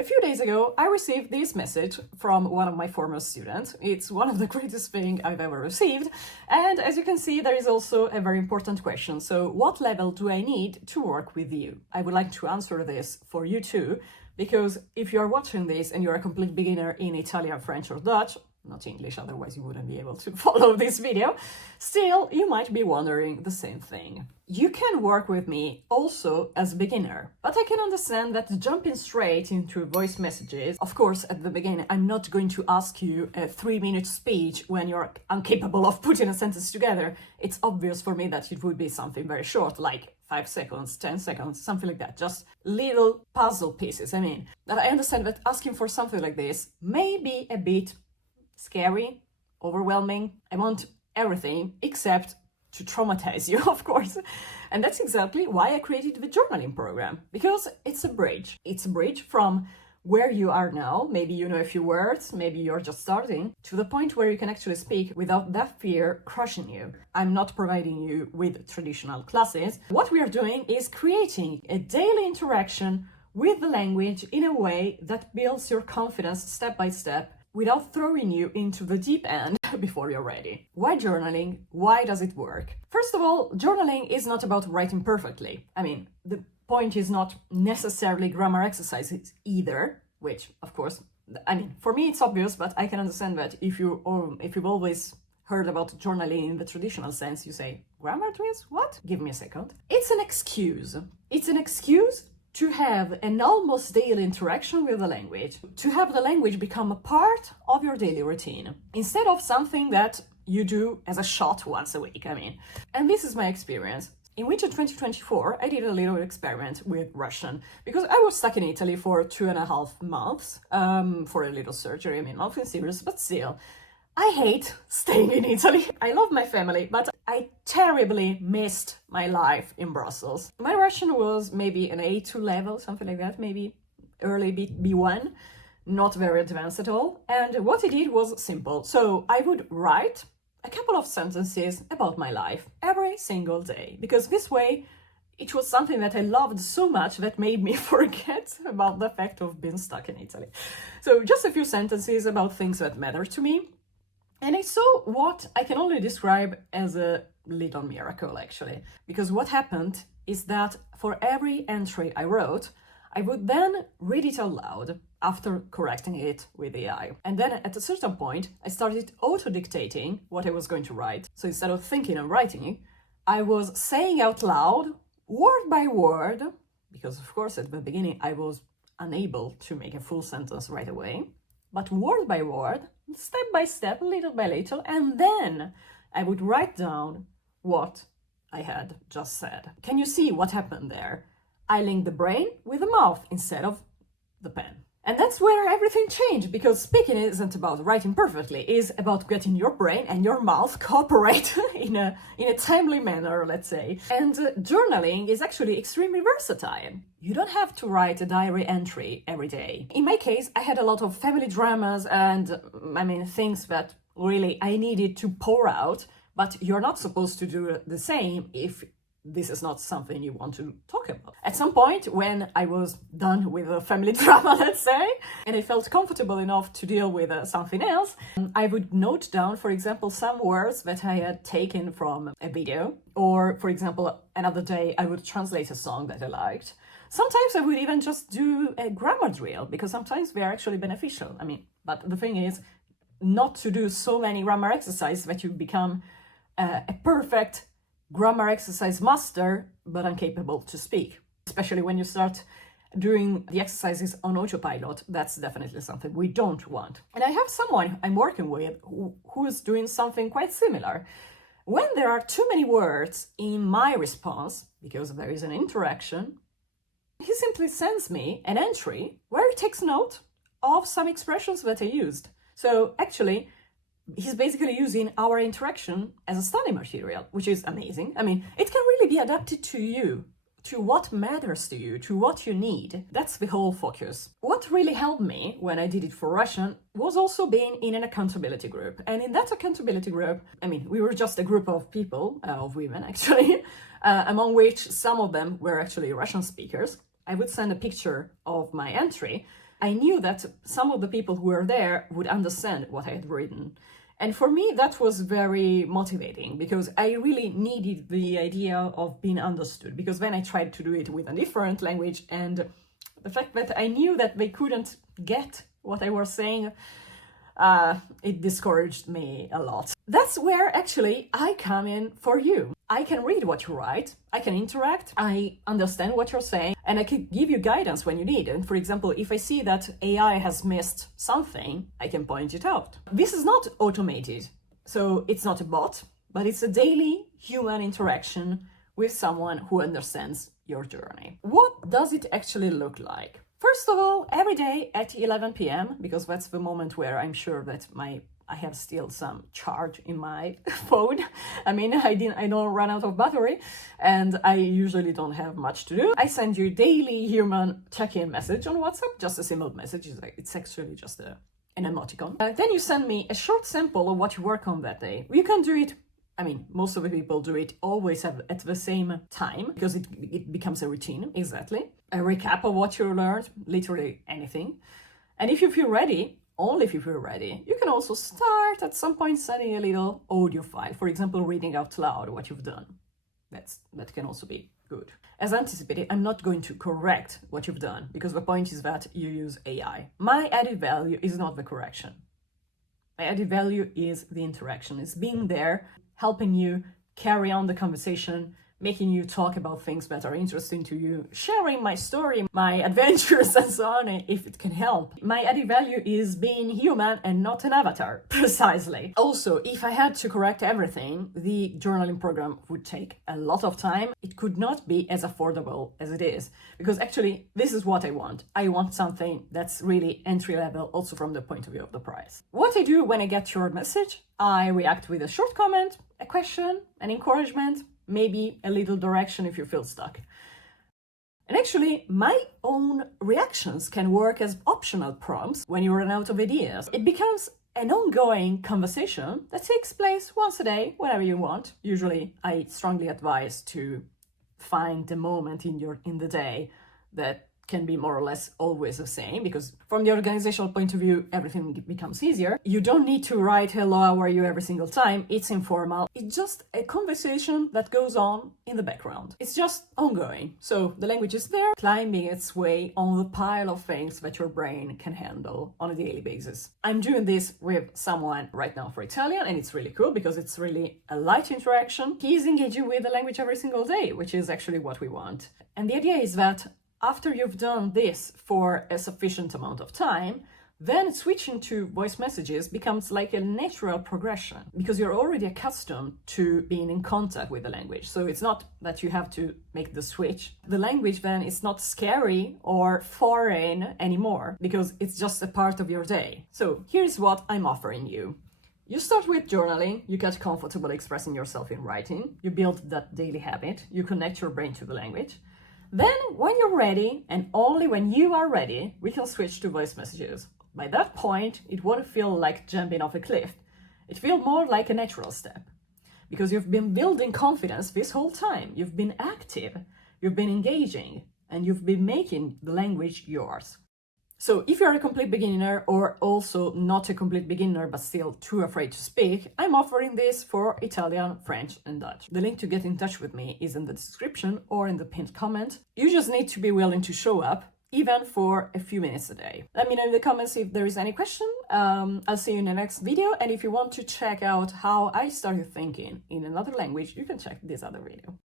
A few days ago, I received this message from one of my former students. It's one of the greatest things I've ever received. And as you can see, there is also a very important question. So what level do I need to work with you? I would like to answer this for you too, because if you are watching this and you're a complete beginner in Italian, French or Dutch, not English, otherwise you wouldn't be able to follow this video, still you might be wondering the same thing. You can work with me also as a beginner, but I can understand that jumping straight into voice messages, of course at the beginning I'm not going to ask you a 3-minute speech when you're incapable of putting a sentence together. It's obvious for me that it would be something very short, like 5 seconds, 10 seconds, something like that, just little puzzle pieces. But I understand that asking for something like this may be a bit scary, overwhelming. I want everything except to traumatize you, of course. And that's exactly why I created the journaling program, because it's a bridge. It's a bridge from where you are now, maybe you know a few words, maybe you're just starting, to the point where you can actually speak without that fear crushing you. I'm not providing you with traditional classes. What we are doing is creating a daily interaction with the language in a way that builds your confidence step by step, without throwing you into the deep end before you're ready. Why journaling? Why does it work? First of all, journaling is not about writing perfectly. The point is not necessarily grammar exercises either, which, of course, for me it's obvious, but I can understand that if you've always heard about journaling in the traditional sense, you say, grammar twist? What? Give me a second. It's an excuse. It's an excuse to have an almost daily interaction with the language, to have the language become a part of your daily routine, instead of something that you do as a shot once a week, And this is my experience. In winter 2024, I did a little experiment with Russian, because I was stuck in Italy for 2.5 months for a little surgery. Nothing serious, but still. I hate staying in Italy. I love my family, but I terribly missed my life in Brussels. My Russian was maybe an A2 level, something like that, maybe early B1, not very advanced at all. And what I did was simple. So I would write a couple of sentences about my life every single day, because this way it was something that I loved so much that made me forget about the fact of being stuck in Italy. So just a few sentences about things that matter to me. And I saw what I can only describe as a little miracle, actually. Because what happened is that for every entry I wrote, I would then read it out loud after correcting it with AI. And then at a certain point, I started auto-dictating what I was going to write. So instead of thinking and writing it, I was saying out loud, word by word, because of course at the beginning I was unable to make a full sentence right away, but word by word, step by step, little by little, and then I would write down what I had just said. Can you see what happened there? I linked the brain with the mouth instead of the pen. And that's where everything changed, because speaking isn't about writing perfectly, it's about getting your brain and your mouth cooperate in a timely manner, let's say. And journaling is actually extremely versatile. You don't have to write a diary entry every day. In my case, I had a lot of family dramas and, things that really I needed to pour out, but you're not supposed to do the same if this is not something you want to talk about. At some point, when I was done with the family drama, let's say, and I felt comfortable enough to deal with something else, I would note down, for example, some words that I had taken from a video, or, for example, another day I would translate a song that I liked. Sometimes I would even just do a grammar drill, because sometimes they're actually beneficial. But the thing is, not to do so many grammar exercises that you become a perfect grammar exercise master, but incapable to speak. Especially when you start doing the exercises on autopilot, that's definitely something we don't want. And I have someone I'm working with who is doing something quite similar. When there are too many words in my response, because there is an interaction, he simply sends me an entry where he takes note of some expressions that I used. So actually, he's basically using our interaction as a study material, which is amazing. It can really be adapted to you, to what matters to you, to what you need. That's the whole focus. What really helped me when I did it for Russian was also being in an accountability group. And in that accountability group, we were just a group of people, of women actually, among which some of them were actually Russian speakers. I would send a picture of my entry, I knew that some of the people who were there would understand what I had written. And for me, that was very motivating because I really needed the idea of being understood. Because when I tried to do it with a different language, and the fact that I knew that they couldn't get what I was saying, it discouraged me a lot. That's where actually I come in for you. I can read what you write, I can interact, I understand what you're saying, and I can give you guidance when you need. And for example, if I see that AI has missed something, I can point it out. This is not automated, so it's not a bot, but it's a daily human interaction with someone who understands your journey. What does it actually look like? First of all, every day at 11 p.m., because that's the moment where I'm sure that I have still some charge in my phone. I mean, I don't run out of battery, and I usually don't have much to do. I send you daily human check-in message on WhatsApp, just a simple message. It's actually just an emoticon. Then you send me a short sample of what you work on that day. You can do it. I mean, most of the people do it always at the same time because it becomes a routine, exactly. A recap of what you learned, literally anything. And if you feel ready, only if you feel ready, you can also start at some point sending a little audio file. For example, reading out loud what you've done. That can also be good. As anticipated, I'm not going to correct what you've done because the point is that you use AI. My added value is not the correction. My added value is the interaction. It's being there, helping you carry on the conversation, making you talk about things that are interesting to you, sharing my story, my adventures, and so on, if it can help. My added value is being human and not an avatar, precisely. Also, if I had to correct everything, the journaling program would take a lot of time. It could not be as affordable as it is, because actually, this is what I want. I want something that's really entry level, also from the point of view of the price. What I do when I get your message, I react with a short comment, a question, an encouragement, maybe a little direction if you feel stuck. And actually, my own reactions can work as optional prompts when you run out of ideas. It becomes an ongoing conversation that takes place once a day, whenever you want. Usually, I strongly advise to find the moment in the day that can be more or less always the same, because from the organizational point of view, everything becomes easier. You don't need to write hello, how are you every single time. It's informal. It's just a conversation that goes on in the background. It's just ongoing. So the language is there, climbing its way on the pile of things that your brain can handle on a daily basis. I'm doing this with someone right now for Italian, and it's really cool because it's really a light interaction. He's engaging with the language every single day, which is actually what we want. And the idea is that after you've done this for a sufficient amount of time, then switching to voice messages becomes like a natural progression because you're already accustomed to being in contact with the language. So it's not that you have to make the switch. The language then is not scary or foreign anymore because it's just a part of your day. So here's what I'm offering you. You start with journaling, you get comfortable expressing yourself in writing, you build that daily habit, you connect your brain to the language. Then, when you're ready, and only when you are ready, we can switch to voice messages. By that point, it won't feel like jumping off a cliff. It feels more like a natural step. Because you've been building confidence this whole time. You've been active, you've been engaging, and you've been making the language yours. So if you're a complete beginner or also not a complete beginner but still too afraid to speak, I'm offering this for Italian, French and Dutch. The link to get in touch with me is in the description or in the pinned comment. You just need to be willing to show up, even for a few minutes a day. Let me know in the comments if there is any question. I'll see you in the next video, and if you want to check out how I started thinking in another language, you can check this other video.